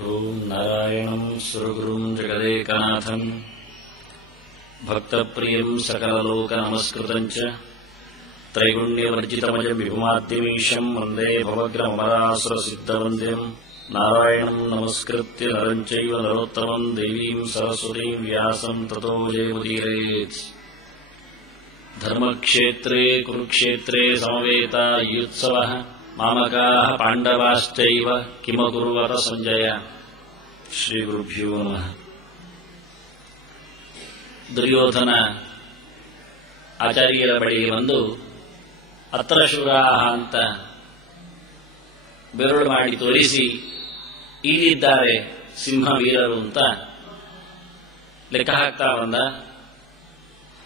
ಓಂ ನಾರಾಯಣಂ ಸುರಗುರುಂ ಜಗದೇಕನಾಥಂ ಭಕ್ತಪ್ರಿಯಂ ಸಕಲಲೋಕ ನಮಸ್ಕೃತಂಚ ತ್ರೈಗುಣ್ಯವರ್ಜಿತಮಜಂ ವಿಭುಮಾದ್ಯಮೀಶಂ ವಂದೇ ಭವಗ್ರಮರಾಸುರಸಿದ್ಧವಂದ್ಯಂ ನಾರಾಯಣಂ ನಮಸ್ಕೃತ್ಯ ನರಂ ಚೈವ ನರೋತ್ತಮಂ ದೇವೀಂ ಸರಸ್ವತೀಂ ವ್ಯಾಸಂ ತತೋ ಜಯಮುದೀರೇತ್. ಧರ್ಮಕ್ಷೇತ್ರೇ ಕುರುಕ್ಷೇತ್ರೇ ಸಮವೇತಾಯುತ್ಸವಃ ಮಾಮಕಾಃ ಪಾಂಡವಾಶ್ಚೈವ ಕಿಮಕುರ್ವತ ಸಂಜಯ. ಶ್ರೀ ಗುರುಭ್ಯೋ ನಮಃ. ದುರ್ಯೋಧನ ಆಚಾರ್ಯರ ಬಳಿಗೆ ಬಂದು ಅತ್ರ ಶೂರಾಹ ಅಂತ ಬೆರಳು ಮಾಡಿ ತೋರಿಸಿ ಇಲ್ಲಿದ್ದಾರೆ ಸಿಂಹವೀರರು ಅಂತ ಲೆಕ್ಕ ಹಾಕ್ತಾ ಬಂದ.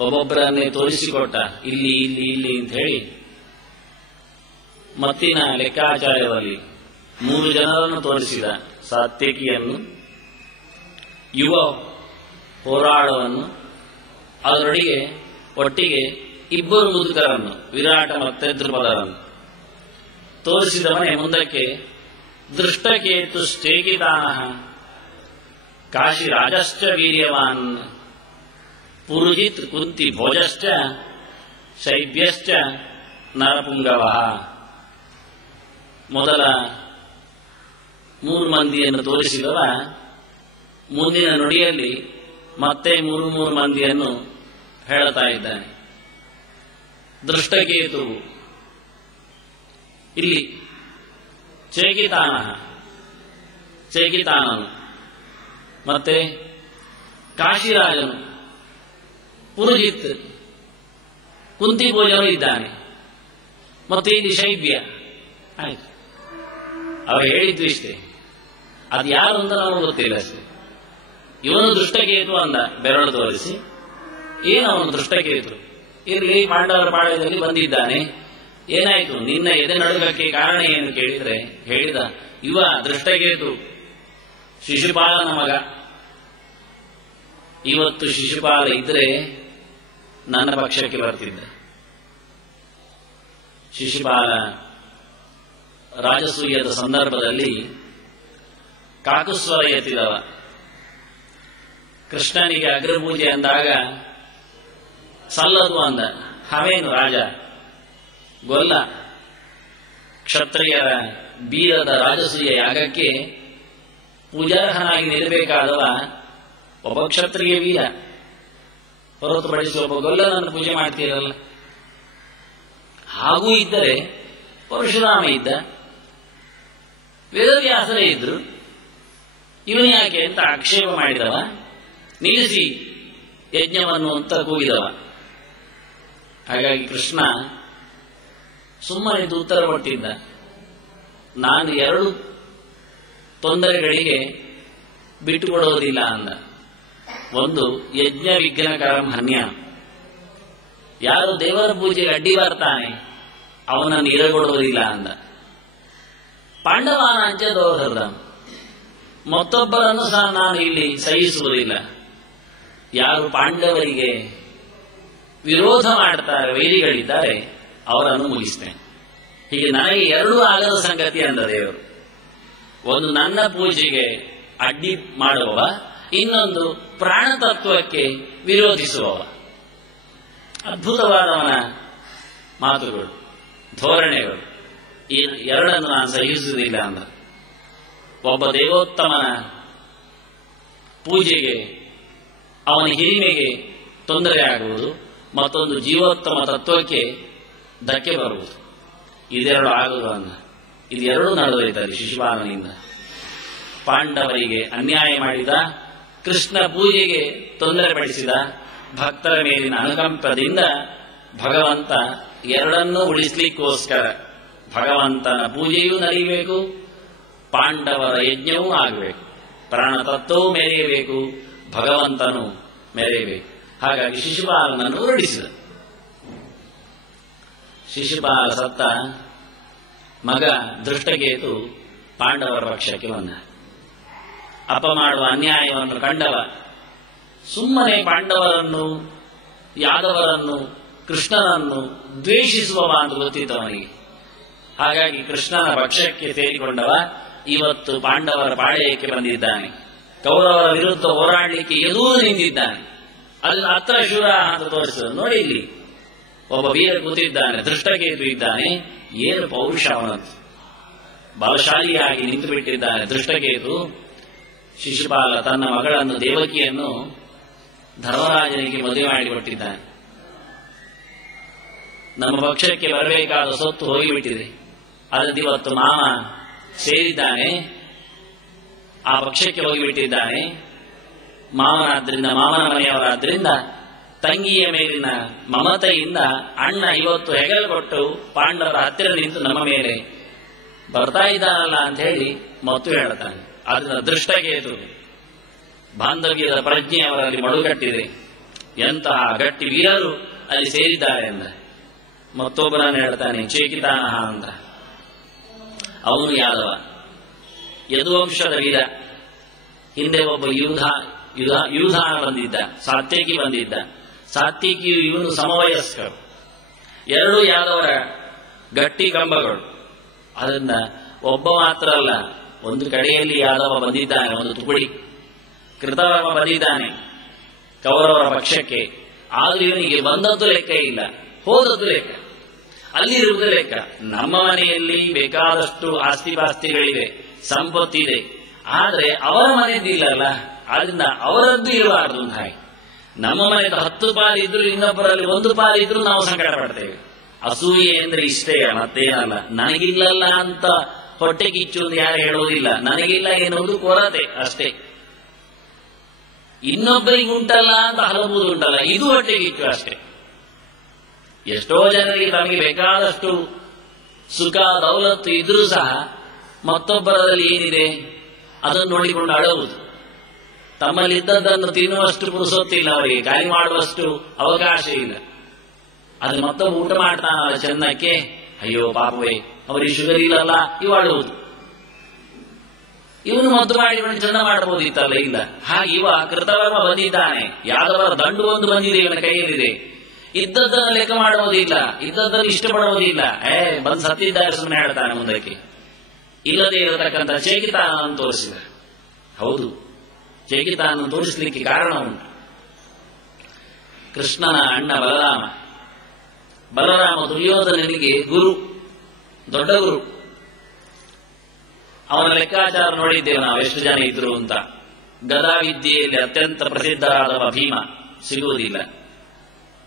ಒಬ್ಬೊಬ್ಬರನ್ನೇ ತೋರಿಸಿಕೊಟ್ಟ, ಇಲ್ಲಿ ಇಲ್ಲಿ ಇಲ್ಲಿ ಅಂತ ಹೇಳಿ. ಮತ್ತಿನ ಲೆಕ್ಕಾಚಾರದಲ್ಲಿ 3 ಜನರನ್ನು ತೋರಿಸಿದ. ಸಾತ್ಯಕಿಯನ್ನು, ಯುವ ಹೋರಾಳವನ್ನು, ಅದರೊಟ್ಟಿಗೆ ಒಟ್ಟಿಗೆ 2 ಮುದುಕರನ್ನು, ವಿರಾಟ ಮತ್ತೆ ದ್ರುಪದರನ್ನು ತೋರಿಸಿದವನೇ ಮುಂದಕ್ಕೆ ದೃಷ್ಟಕೇತುಶ್ಚೇಕಿತಾನಃ ಕಾಶಿರಾಜಶ್ಚ ವೀರ್ಯವಾನ್ ಪುರುಜಿತ್ ಕುಂತಿ ಭೋಜಶ್ಚ ಶೈಬ್ಯಶ್ಚ ನರಪುಂಗವಃ. ಮೊದಲ 3 ಮಂದಿಯನ್ನು ತೋರಿಸಿದವ ಮುಂದಿನ ನುಡಿಯಲ್ಲಿ ಮತ್ತೆ 3 ಮಂದಿಯನ್ನು ಹೇಳ್ತಾ ಇದ್ದಾನೆ. ದೃಷ್ಟಕೇತು ಇಲ್ಲಿ ಚೇಕಿತಾನನು ಮತ್ತೆ ಕಾಶಿರಾಜನು, ಪುರುಜಿತ್ ಕುಂತಿಭೋಜನು ಇದ್ದಾನೆ, ಮತ್ತು ಇಲ್ಲಿ ಶೈಬ್ಯ. ಆಯ್ತು, ಅವರು ಹೇಳಿದ್ರು ಇಷ್ಟೇ. ಅದು ಯಾರು ಅಂತ ನಮಗೆ ಗೊತ್ತಿಲ್ಲ ಅಷ್ಟೇ. ಇವನು ದೃಷ್ಟಕೇತು ಅಂದ ಬೆರಳು ತೋರಿಸಿ. ಏನು ಅವನು ದೃಷ್ಟಕೇತು? ಇಲ್ಲಿ ಪಾಂಡವರ ಪಾಳ್ಯದಲ್ಲಿ ಬಂದಿದ್ದಾನೆ. ಏನಾಯ್ತು ನಿನ್ನ ಎದೆ ನಡುಗಕ್ಕೆ ಕಾರಣ ಏನು ಕೇಳಿದ್ರೆ ಹೇಳಿದ, ಇವ ದೃಷ್ಟಕೇತು ಶಿಶುಪಾಲನ ಮಗ. ಇವತ್ತು ಶಿಶುಪಾಲ ಇದ್ರೆ ನನ್ನ ಪಕ್ಷಕ್ಕೆ ಬರ್ತಿದ್ದ. ಶಿಶುಪಾಲ ರಾಜಸೂಯದ ಸಂದರ್ಭದಲ್ಲಿ ಕಾಕುಸ್ವರ ಎತ್ತಿದವ. ಕೃಷ್ಣನಿಗೆ ಅಗ್ರಪೂಜೆ ಅಂದಾಗ ಸಲ್ಲದು ಅಂದ. ಹವೇನು ರಾಜ ಗೊಲ್ಲ. ಕ್ಷತ್ರಿಯರ ಬೀರದ ರಾಜಸೂಯ ಯಾಗಕ್ಕೆ ಪೂಜಾರ್ಹನಾಗಿ ನಿಲ್ಲಬೇಕಾದವ ಒಬ್ಬ ಕ್ಷತ್ರಿಯ ವೀರ. ಹೊರತುಪಡಿಸಿ ಒಬ್ಬ ಗೊಲ್ಲನನ್ನು ಪೂಜೆ ಮಾಡ್ತೀರಲ್ಲ. ಹಾಗೂ ಇದ್ದರೆ ಪರಶುರಾಮ ಇದ್ದ, ವೇದವ್ಯಾಸರೇ ಇದ್ರು. ಇವನು ಯಾಕೆ ಅಂತ ಆಕ್ಷೇಪ ಮಾಡಿದವ. ನಿಲ್ಲಿಸಿ ಯಜ್ಞವನ್ನು ಅಂತ ಕೂಗಿದವ. ಹಾಗಾಗಿ ಕೃಷ್ಣ ಸುಮ್ಮನೆ ಉತ್ತರ ಕೊಟ್ಟಿದ್ದ. ನಾನು 2 ತೊಂದರೆಗಳಿಗೆ ಬಿಟ್ಟುಕೊಡೋದಿಲ್ಲ ಅಂದ. ಒಂದು, ಯಜ್ಞ ವಿಘ್ನಕರಂ ಹನ್ಯ. ಯಾರು ದೇವರ ಪೂಜೆಗೆ ಅಡ್ಡಿ ಬರ್ತಾನೆ ಅವನನ್ನು ಇರಗೊಡುವುದಿಲ್ಲ ಅಂದ. ಪಾಂಡವಾನ ಅಂಚೆ ದೋಹದ ಮತ್ತೊಬ್ಬರನ್ನು ಸಹ ನಾನು ಇಲ್ಲಿ ಸಹಿಸುವುದಿಲ್ಲ. ಯಾರು ಪಾಂಡವರಿಗೆ ವಿರೋಧ ಮಾಡ್ತಾರೆ, ವೈರಿಗಳಿದ್ದಾರೆ, ಅವರನ್ನು ಮುಗಿಸ್ತೇನೆ. ಹೀಗೆ ನನಗೆ 2 ಆಗದ ಸಂಗತಿ ಅಂದ ದೇವರು. ಒಂದು ನನ್ನ ಪೂಜೆಗೆ ಅಡ್ಡಿ ಮಾಡುವವ, ಇನ್ನೊಂದು ಪ್ರಾಣತತ್ವಕ್ಕೆ ವಿರೋಧಿಸುವವ. ಅದ್ಭುತವಾದವನ ಮಾತುಗಳು, ಧೋರಣೆಗಳು. ಈ 2 ನಾನು ಸಹಿಸುವುದಿಲ್ಲ ಅಂದ. ಒಬ್ಬ ದೇವೋತ್ತಮನ ಪೂಜೆಗೆ, ಅವನ ಹಿರಿಮೆಗೆ ತೊಂದರೆ ಆಗುವುದು, ಮತ್ತೊಂದು ಜೀವೋತ್ತಮ ತತ್ವಕ್ಕೆ ಧಕ್ಕೆ ಬರುವುದು. ಇದೆರಡು ಆಗುವುದು ಅಂದ. ಇದೆರಡೂ ನಡೆದೊಯ್ತಾರೆ ಶಿಶುಪಾಲನಿಂದ. ಪಾಂಡವರಿಗೆ ಅನ್ಯಾಯ ಮಾಡಿದ, ಕೃಷ್ಣ ಪೂಜೆಗೆ ತೊಂದರೆ ಪಡಿಸಿದ, ಭಕ್ತರ ಮೇಲಿನ ಅನುಕಂಪದಿಂದ ಭಗವಂತ 2 ಉಳಿಸ್ಲಿಕ್ಕೋಸ್ಕರ ಭಗವಂತನ ಪೂಜೆಯೂ ನಡೆಯಬೇಕು, ಪಾಂಡವರ ಯಜ್ಞವೂ ಆಗಬೇಕು, ಪ್ರಾಣತತ್ವವೂ ಮೆರೆಯಬೇಕು, ಭಗವಂತನು ಮೆರೆಯಬೇಕು. ಹಾಗಾಗಿ ಶಿಶುಪಾಲನನ್ನು ಹೊರಡಿಸಿದ. ಶಿಶುಪಾಲ ಸತ್ತ. ಮಗ ದೃಷ್ಟಕೇತು ಪಾಂಡವರ ಪಕ್ಷಕ್ಕೆ ಬಂದ. ಅಪಮಾಡುವ ಅನ್ಯಾಯವನ್ನು ಕಂಡವ ಸುಮ್ಮನೆ ಪಾಂಡವರನ್ನು, ಯಾದವರನ್ನು, ಕೃಷ್ಣನನ್ನು ದ್ವೇಷಿಸುವ ಅಂತ ಗೊತ್ತಿತ್ತು ಅವನಿಗೆ. ಹಾಗಾಗಿ ಕೃಷ್ಣನ ಪಕ್ಷಕ್ಕೆ ಸೇರಿಕೊಂಡವ ಇವತ್ತು ಪಾಂಡವರ ಪಾಳೆಯಕ್ಕೆ ಬಂದಿದ್ದಾನೆ, ಕೌರವರ ವಿರುದ್ಧ ಹೋರಾಡಲಿಕ್ಕೆ ಎದುರು ನಿಂತಿದ್ದಾನೆ. ಅದನ್ನು ಅತ್ರಶೂರ ಅಂತ ತೋರಿಸಿದ್ರು. ನೋಡಿ, ಇಲ್ಲಿ ಒಬ್ಬ ವೀರ ಕೂತಿದ್ದಾನೆ, ದೃಷ್ಟಕೇತು ಇದ್ದಾನೆ. ಏನು ಪೌರುಷ ಅವನದ್ದು, ಬಲಶಾಲಿಯಾಗಿ ನಿಂತು ಬಿಟ್ಟಿದ್ದಾನೆ ದೃಷ್ಟಕೇತು. ಶಿಶುಪಾಲ ತನ್ನ ಮಗಳನ್ನು ದೇವಕಿಯನ್ನು ಧರ್ಮರಾಜನಿಗೆ ಮದುವೆ ಮಾಡಿಕೊಟ್ಟಿದ್ದಾನೆ. ನಮ್ಮ ಪಕ್ಷಕ್ಕೆ ಬರಬೇಕಾದ ಸೊತ್ತು ಹೋಗಿಬಿಟ್ಟಿದೆ. ಅದನ್ನು ಇವತ್ತು ಮಾಮ ಸೇರಿದ್ದಾನೆ, ಆ ಪಕ್ಷಕ್ಕೆ ಹೋಗಿಬಿಟ್ಟಿದ್ದಾನೆ. ಮಾವನಾದ್ರಿಂದ, ಮಾವನ ಮನೆಯವರಾದ್ರಿಂದ ತಂಗಿಯ ಮೇಲಿನ ಮಮತೆಯಿಂದ ಅಣ್ಣ ಇವತ್ತು ಹೆಗಲು ಕೊಟ್ಟು ಪಾಂಡವರ ಹತ್ತಿರ ನಿಂತು ನಮ್ಮ ಮೇಲೆ ಬರ್ತಾ ಇದ್ದಾನಲ್ಲ ಅಂತ ಹೇಳಿ ಮತ್ತು ಹೇಳ್ತಾನೆ. ಅದನ್ನ ದೃಷ್ಟಕೇತು ಬಾಂಧವ್ಯದ ಪ್ರಜ್ಞೆ ಅವರಲ್ಲಿ ಮಡುಗಟ್ಟಿದೆ. ಎಂತಹ ಗಟ್ಟಿ ವೀರರು ಅಲ್ಲಿ ಸೇರಿದ್ದಾರೆ ಎಂದ. ಮತ್ತೊಬ್ಬರನ್ನು ಹೇಳ್ತಾನೆ, ಚೇಕಿತಾನಹ ಅಂತ. ಅವನು ಯಾದವ, ಯದುವಂಶದ ವೀರ. ಹಿಂದೆ ಒಬ್ಬ ಯೂಧಾನ ಬಂದಿದ್ದ, ಸಾತ್ಯಕಿ ಬಂದಿದ್ದ. ಸಾತ್ಯಕಿಯು ಇವನು ಸಮವಯಸ್ಕರು, ಎರಡು ಯಾದವರ ಗಟ್ಟಿ ಕಂಬಗಳು. ಅದರಿಂದ ಒಬ್ಬ ಮಾತ್ರ ಅಲ್ಲ, ಒಂದು ಕಡೆಯಲ್ಲಿ ಯಾದವ ಬಂದಿದ್ದಾನೆ, ಒಂದು ತುಕುಡಿ. ಕೃತವರ್ಮ ಬಂದಿದ್ದಾನೆ ಕೌರವರ ಪಕ್ಷಕ್ಕೆ. ಆದ್ರೂ ಇವನಿಗೆ ಬಂದದ್ದು ಲೆಕ್ಕ ಇಲ್ಲ, ಹೋದದ್ದು ಲೆಕ್ಕ, ಅಲ್ಲಿರುವುದು ಲೆಕ್ಕ. ನಮ್ಮ ಮನೆಯಲ್ಲಿ ಬೇಕಾದಷ್ಟು ಆಸ್ತಿಪಾಸ್ತಿಗಳಿವೆ, ಸಂಪತ್ತಿದೆ, ಆದರೆ ಅವರ ಮನೆಯದಿಲ್ಲಲ್ಲ. ಆದ್ರಿಂದ ಅವರದ್ದು ಇರಬಾರದು ಅಂತ ಹಾಗೆ. ನಮ್ಮ ಮನೆಯದು 10 ಪಾಲಿದ್ರು ಇನ್ನೊಬ್ಬರಲ್ಲಿ 1 ಪಾಲಿದ್ರು ನಾವು ಸಂಕಟ ಪಡ್ತೇವೆ. ಅಸೂಯೆ ಅಂದ್ರೆ ಇಷ್ಟೇ, ಮತ್ತೇನಲ್ಲ. ನನಗಿಲ್ಲಲ್ಲ ಅಂತ ಹೊಟ್ಟೆ ಕಿಚ್ಚು ಅಂತ ಯಾರು ಹೇಳುವುದಿಲ್ಲ. ನನಗಿಲ್ಲ ಎನ್ನುವುದು ಕೊರತೆ ಅಷ್ಟೇ. ಇನ್ನೊಬ್ಬರಿಗೆ ಉಂಟಲ್ಲ ಅಂತ ಹಲಬುದು ಉಂಟಲ್ಲ, ಇದು ಹೊಟ್ಟೆ ಕಿಚ್ಚು ಅಷ್ಟೇ. ಎಷ್ಟೋ ಜನರಿಗೆ ತಮಗೆ ಬೇಕಾದಷ್ಟು ಸುಖ ದೌಲತ್ತು ಇದ್ರೂ ಸಹ ಮತ್ತೊಬ್ಬರಲ್ಲಿ ಏನಿದೆ ಅದನ್ನು ನೋಡಿಕೊಂಡು ಅಳುವುದು. ತಮ್ಮಲ್ಲಿದ್ದದ್ದನ್ನು ತಿನ್ನುವಷ್ಟು ಪುರುಸೊತ್ತಿಲ್ಲ ಅವರಿಗೆ, ಖಾಲಿ ಮಾಡುವಷ್ಟು ಅವಕಾಶ ಇಲ್ಲ. ಅದು ಮತ್ತೊಬ್ಬ ಊಟ ಮಾಡ್ತಾನಲ್ಲ ಚೆನ್ನಕ್ಕೆ, ಅಯ್ಯೋ ಪಾಪವೇ ಅವರಿಗೆ ಶುಗರ್ ಇಲ್ಲಲ್ಲ, ಇವು ಅಳುವುದು. ಇವನು ಮದ್ದು ಮಾಡಿ ಚೆನ್ನ ಮಾಡಬಹುದಿತ್ತಲ್ಲ, ಇಲ್ಲ. ಹಾಗೆ ಇವ ಕೃತವರ್ಮ ಬಂದಿದ್ದಾನೆ, ಯಾದವರ ದಂಡು ಒಂದು ಬಂದಿದೆ ಇವನ ಕೈಯಲ್ಲಿದೆ. ಇದ್ದದ್ದನ್ನು ಲೆಕ್ಕ ಮಾಡುವುದಿಲ್ಲ, ಇದ್ದದ್ದನ್ನು ಇಷ್ಟಪಡುವುದಿಲ್ಲ. ಬಂದು ಸತ್ತಿದ್ದಾರೆ ಸುಮ್ಮನೆ ಹೇಳ್ತಾನೆ ಮುಂದಕ್ಕೆ. ಇಲ್ಲದೆ ಇರತಕ್ಕಂಥ ಚೇಕಿತಾನನ್ನು ತೋರಿಸಿದ. ಹೌದು, ಚೇಕಿತಾನನ್ನು ತೋರಿಸಲಿಕ್ಕೆ ಕಾರಣ ಉಂಟು. ಕೃಷ್ಣನ ಅಣ್ಣ ಬಲರಾಮ. ಬಲರಾಮ ದುರ್ಯೋಧನನಿಗೆ ಗುರು, ದೊಡ್ಡ ಗುರು. ಅವನ ಲೆಕ್ಕಾಚಾರ ನೋಡಿದ್ದೇವೆ ನಾವು, ಎಷ್ಟು ಜನ ಇದ್ರು ಅಂತ. ಗದಾವಿದ್ಯೆಯಲ್ಲಿ ಅತ್ಯಂತ ಪ್ರಸಿದ್ಧರಾದವ ಭೀಮ ಸಿಗುವುದಿಲ್ಲ.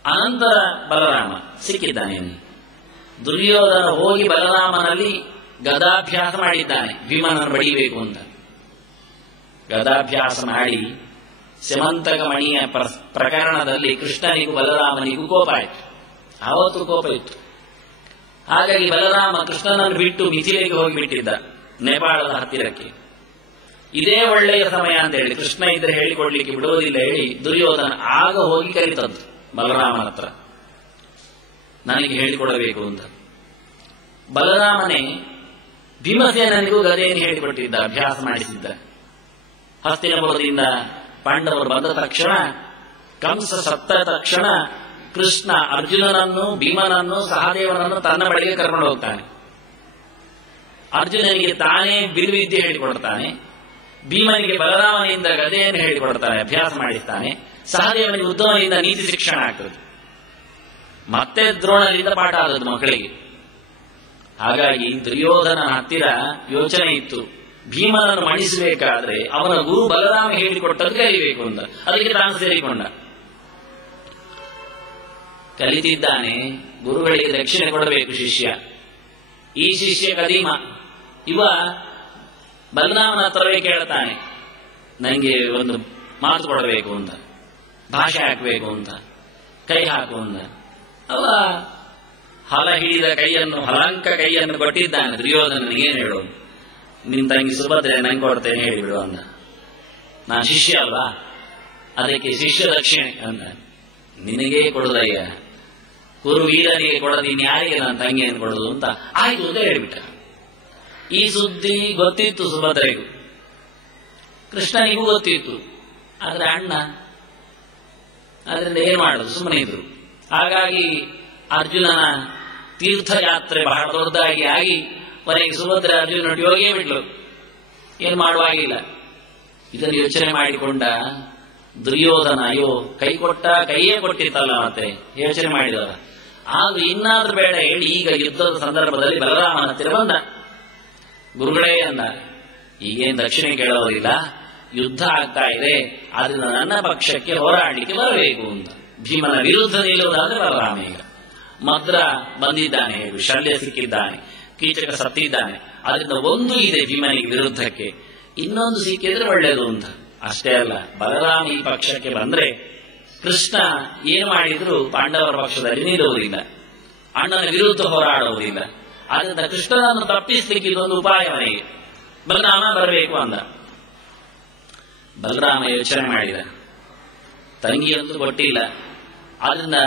ಅನಂತರ ಬಲರಾಮ ಸಿಕ್ಕಿದ್ದಾನೆ. ದುರ್ಯೋಧನ ಹೋಗಿ ಬಲರಾಮನಲ್ಲಿ ಗದಾಭ್ಯಾಸ ಮಾಡಿದ್ದಾನೆ, ಭೀಮನನ್ನು ಬಡಿಯಬೇಕು ಅಂತ. ಗದಾಭ್ಯಾಸ ಮಾಡಿ ಸ್ಯಮಂತಕ ಮಣಿಯ ಪ್ರಕರಣದಲ್ಲಿ ಕೃಷ್ಣನಿಗೂ ಬಲರಾಮನಿಗೂ ಕೋಪ ಆಯಿತು. ಆವತ್ತು ಕೋಪ ಇತ್ತು. ಹಾಗಾಗಿ ಬಲರಾಮ ಕೃಷ್ಣನನ್ನು ಬಿಟ್ಟು ಮಿಥಿಲೆಗೆ ಹೋಗಿಬಿಟ್ಟಿದ್ದ, ನೇಪಾಳದ ಹತ್ತಿರಕ್ಕೆ. ಇದೇ ಒಳ್ಳೆಯ ಸಮಯ ಅಂತ ಹೇಳಿ, ಕೃಷ್ಣ ಇದ್ರೆ ಹೇಳಿಕೊಡ್ಲಿಕ್ಕೆ ಬಿಡುವುದಿಲ್ಲ ಹೇಳಿ ದುರ್ಯೋಧನ ಆಗ ಹೋಗಿ ಕರೀತದ್ದು ಬಲರಾಮನ ಹತ್ರ, ನನಗೆ ಹೇಳಿಕೊಡಬೇಕು ಅಂತ. ಬಲರಾಮನೇ ಭೀಮಸೇನನಿಗೂ ಗದೆಯನ್ನು ಹೇಳಿಕೊಟ್ಟಿದ್ದ, ಅಭ್ಯಾಸ ಮಾಡಿಸಿದ್ದ. ಹಸ್ತಿನಪುರದಿಂದ ಪಾಂಡವರು ಬಂದ ತಕ್ಷಣ, ಕಂಸ ಸತ್ತ ತಕ್ಷಣ ಕೃಷ್ಣ ಅರ್ಜುನನನ್ನು, ಭೀಮನನ್ನು, ಸಹದೇವನನ್ನು ತನ್ನ ಬಳಿಗೆ ಕರ್ಕೊಂಡು ಹೋಗ್ತಾನೆ. ಅರ್ಜುನನಿಗೆ ತಾನೇ ಬಿರುವಿದ್ಯೆ ಹೇಳಿಕೊಡ್ತಾನೆ, ಭೀಮನಿಗೆ ಬಲರಾಮನಿಂದ ಗದೆಯನ್ನು ಹೇಳಿಕೊಡ್ತಾನೆ, ಅಭ್ಯಾಸ ಮಾಡಿಸ್ತಾನೆ. ಸಹದೇವನಿಗೆ ಉದ್ಧವನಿಂದ ನೀತಿ ಶಿಕ್ಷಣ ಆಗ್ತದೆ, ಮತ್ತೆ ದ್ರೋಣರಿಂದ ಪಾಠ ಆದದ್ದು ಮಕ್ಕಳಿಗೆ. ಹಾಗಾಗಿ ದುರ್ಯೋಧನ ಹತ್ತಿರ ಯೋಚನೆ ಇತ್ತು, ಭೀಮನನ್ನು ಮಣಿಸಬೇಕಾದ್ರೆ ಅವನ ಗುರು ಬಲರಾಮ ಹೇಳಿಕೊಟ್ಟದ್ದು ಕಲಿಬೇಕು ಅಂತ. ಅದಕ್ಕೆ ತಾನು ಸೇರಿಕೊಂಡ. ಕಲಿತಿದ್ದಾನೆ, ಗುರುಗಳಿಗೆ ರಕ್ಷಣೆ ಕೊಡಬೇಕು ಶಿಷ್ಯ. ಈ ಶಿಷ್ಯ ಕದೀಮ. ಇವ ಬಲರಾಮನ ಹತ್ರವೇ ಕೇಳ್ತಾನೆ, ನನಗೆ ಒಂದು ಮಾತು ಕೊಡಬೇಕು ಅಂತ, ಭಾಷೆ ಹಾಕಬೇಕು ಅಂತ, ಕೈ ಹಾಕು ಅಂತ. ಅವ ಹಲ ಹಿಡಿದ ಕೈಯನ್ನು, ಹಲಾಂಕ ಕೈಯನ್ನು ಕೊಟ್ಟಿದ್ದಾನೆ ದುರ್ಯೋಧನನಿಗೆ. ಏನು ಹೇಳು, ನಿನ್ ತಂಗಿ ಸುಭದ್ರೆ ನಂಗೆ ಕೊಡ್ತೇನೆ ಹೇಳಿಬಿಡು ಅಂದ. ನಾನು ಶಿಷ್ಯ ಅಲ್ವಾ, ಅದಕ್ಕೆ ಶಿಷ್ಯ ದಕ್ಷಿಣೆ ಅಂದ. ನಿನಗೇ ಕೊಡುದಯ್ಯ, ಕುರುವೀರನಿಗೆ ಕೊಡದು ಇನ್ಯಾರಿಗೆ ನನ್ನ ತಂಗಿಯನ್ನು ಕೊಡುದು ಅಂತ. ಆಯ್ತು ಅಂತ ಹೇಳಿಬಿಟ್ಟ. ಈ ಸುದ್ದಿ ಗೊತ್ತಿತ್ತು ಸುಭದ್ರೆಗೂ, ಕೃಷ್ಣನಿಗೂ ಗೊತ್ತಿತ್ತು. ಆದ್ರೆ ಅಣ್ಣ ಅದರಿಂದ ಏನ್ ಮಾಡುದು, ಸುಮ್ಮನೆ ಇದ್ರು. ಹಾಗಾಗಿ ಅರ್ಜುನನ ತೀರ್ಥಯಾತ್ರೆ ಬಹಳ ದೊಡ್ಡದಾಗಿ ಆಗಿ ಕೊನೆಗೆ ಸುಭದ್ರೆ ಅರ್ಜುನೊಟ್ಟಿಗೆ ಹೋಗೇ ಬಿಟ್ಲು. ಏನು ಮಾಡುವಾಗಿಲ್ಲ. ಇದನ್ನು ಯೋಚನೆ ಮಾಡಿಕೊಂಡ ದುರ್ಯೋಧನ, ಅಯ್ಯೋ ಕೈ ಕೊಟ್ಟ ಕೈಯೇ ಕೊಟ್ಟಿತ್ತಲ್ಲ, ಮತ್ತೆ ಯೋಚನೆ ಮಾಡಿದವ. ಆದ್ರೂ ಇನ್ನಾದ್ರೂ ಬೇಡ ಹೇಳಿ ಈಗ ಯುದ್ಧದ ಸಂದರ್ಭದಲ್ಲಿ ಬಲರಾಮನ ಹತ್ತಿರ ಬಂದ. ಗುರುಗಳೇ ಅಂದ, ಈಗೇನು ದಕ್ಷಿಣೆ ಕೇಳೋದಿಲ್ಲ, ಯುದ್ಧ ಆಗ್ತಾ ಇದೆ, ಆದ್ರಿಂದ ನನ್ನ ಪಕ್ಷಕ್ಕೆ ಹೋರಾಡಲಿಕ್ಕೆ ಬರಬೇಕು ಅಂತ. ಭೀಮನ ವಿರುದ್ಧ ನಿಲ್ಲುವುದಾದ್ರೆ ಬಲರಾಮ ಈಗ ಮದ್ರ ಬಂದಿದ್ದಾನೆ, ಶಲ್ಯ ಸಿಕ್ಕಿದ್ದಾನೆ, ಕೀಚಕ ಸತ್ತಿದ್ದಾನೆ, ಅದರಿಂದ ಒಂದು ಇದೆ ಭೀಮನಿಗೆ ವಿರುದ್ಧಕ್ಕೆ, ಇನ್ನೊಂದು ಸಿಕ್ಕಿದ್ರೆ ಒಳ್ಳೆಯದು ಅಂತ. ಅಷ್ಟೇ ಅಲ್ಲ, ಬಲರಾಮ ಈ ಪಕ್ಷಕ್ಕೆ ಬಂದ್ರೆ ಕೃಷ್ಣ ಏನು ಮಾಡಿದ್ರು ಪಾಂಡವರ ಪಕ್ಷದಲ್ಲಿ ನಿಲ್ಲುವುದಿಲ್ಲ, ಅಣ್ಣನ ವಿರುದ್ಧ ಹೋರಾಡುವುದಿಲ್ಲ. ಆದ್ದರಿಂದ ಕೃಷ್ಣನನ್ನು ತಪ್ಪಿಸಲಿಕ್ಕೆ ಇದೊಂದು ಉಪಾಯವನಿಗೆ, ಬಲರಾಮ ಬರಬೇಕು ಅಂದ. ಬಲರಾಮ ಯೋಚನೆ ಮಾಡಿದ, ತಂಗಿಯಂತೂ ಕೊಟ್ಟಿಲ್ಲ, ಆದ್ರಿಂದ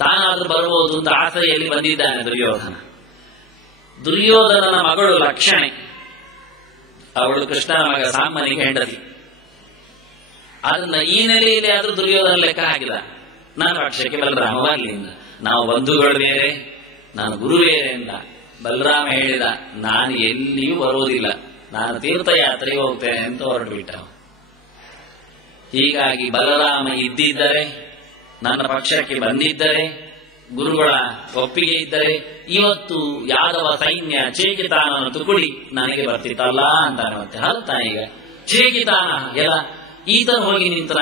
ತಾನಾದ್ರೂ ಬರಬಹುದು ಅಂತ ಆಸೆಯಲ್ಲಿ ಬಂದಿದ್ದಾನೆ ದುರ್ಯೋಧನ. ದುರ್ಯೋಧನನ ಮಗಳು ಲಕ್ಷಣೆ, ಅವಳು ಕೃಷ್ಣನ ಮಗ ಸಾಮಾನ್ಯಗೆ ಹೆಂಡತಿ. ಆದ್ರಿಂದ ಈ ನೆಲೆಯಲ್ಲಿ ಆದ್ರೂ ದುರ್ಯೋಧನ ಲೆಕ್ಕ ಹಾಕಿದ, ನಾನು ಪಕ್ಷಕ್ಕೆ ಬಲರಾಮ ಬರಲಿಂದ, ನಾವು ಬಂಧುಗಳು ಬೇರೆ, ನಾನು ಗುರು ಬೇರೆ ಅಂತ. ಬಲರಾಮ ಹೇಳಿದ, ನಾನು ಎಲ್ಲಿಯೂ ಬರುವುದಿಲ್ಲ, ನಾನು ತೀರ್ಥಯಾತ್ರೆಗೆ ಹೋಗ್ತೇನೆ ಅಂತ ಹೊರಟು ಬಿಟ್ಟ. ಹೀಗಾಗಿ ಬಲರಾಮ ಇದ್ದಿದ್ದರೆ, ನನ್ನ ಪಕ್ಷಕ್ಕೆ ಬಂದಿದ್ದರೆ, ಗುರುಗಳ ಒಪ್ಪಿಗೆ ಇದ್ದರೆ, ಇವತ್ತು ಯಾದವ ಸೈನ್ಯ ಚೇಕಿತಾನನ ತುಕುಡಿ ನನಗೆ ಬರ್ತಿತ್ತಲ್ಲ ಅಂತ ಮತ್ತೆ ಹಲ್ತಾ. ಈಗ ಚೇಕಿತಾನ ಎಲ್ಲ ಈತ ಹೋಗಿ ನಿಂತ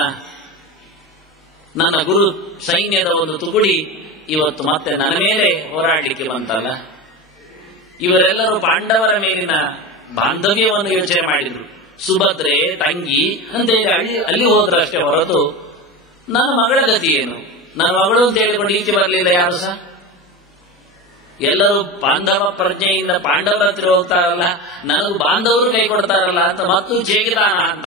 ನನ್ನ ಗುರು ಸೈನ್ಯದ ಒಂದು ತುಕುಡಿ ಇವತ್ತು ಮತ್ತೆ ನನ್ನ ಮೇಲೆ ಹೋರಾಡಲಿಕ್ಕೆ ಬಂತಲ್ಲ. ಇವರೆಲ್ಲರೂ ಪಾಂಡವರ ಮೇಲಿನ ಬಾಂಧವ್ಯವನ್ನು ಯೋಚನೆ ಮಾಡಿದ್ರು, ಸುಭದ್ರೆ ತಂಗಿ ಅಂತೇಳಿ ಅಲ್ಲಿ ಹೋದ್ರಷ್ಟೇ ಹೊರತು ನನ್ನ ಮಗಳ ಗತಿ ಏನು, ನನ್ನ ಮಗಳು ಅಂತ ಹೇಳಿಕೊಂಡು ಈಚೆ ಬರಲಿಲ್ಲ ಯಾರು ಸಹ. ಎಲ್ಲರೂ ಬಾಂಧವ ಪ್ರಜ್ಞೆಯಿಂದ ಪಾಂಡವರ ಹತ್ತಿರ ಹೋಗ್ತಾರಲ್ಲ, ನನಗೂ ಬಾಂಧವರು ಕೈ ಕೊಡ್ತಾರಲ್ಲ ಅಂತ ಮತ್ತು ಚೇಕಿತಾನ ಅಂತ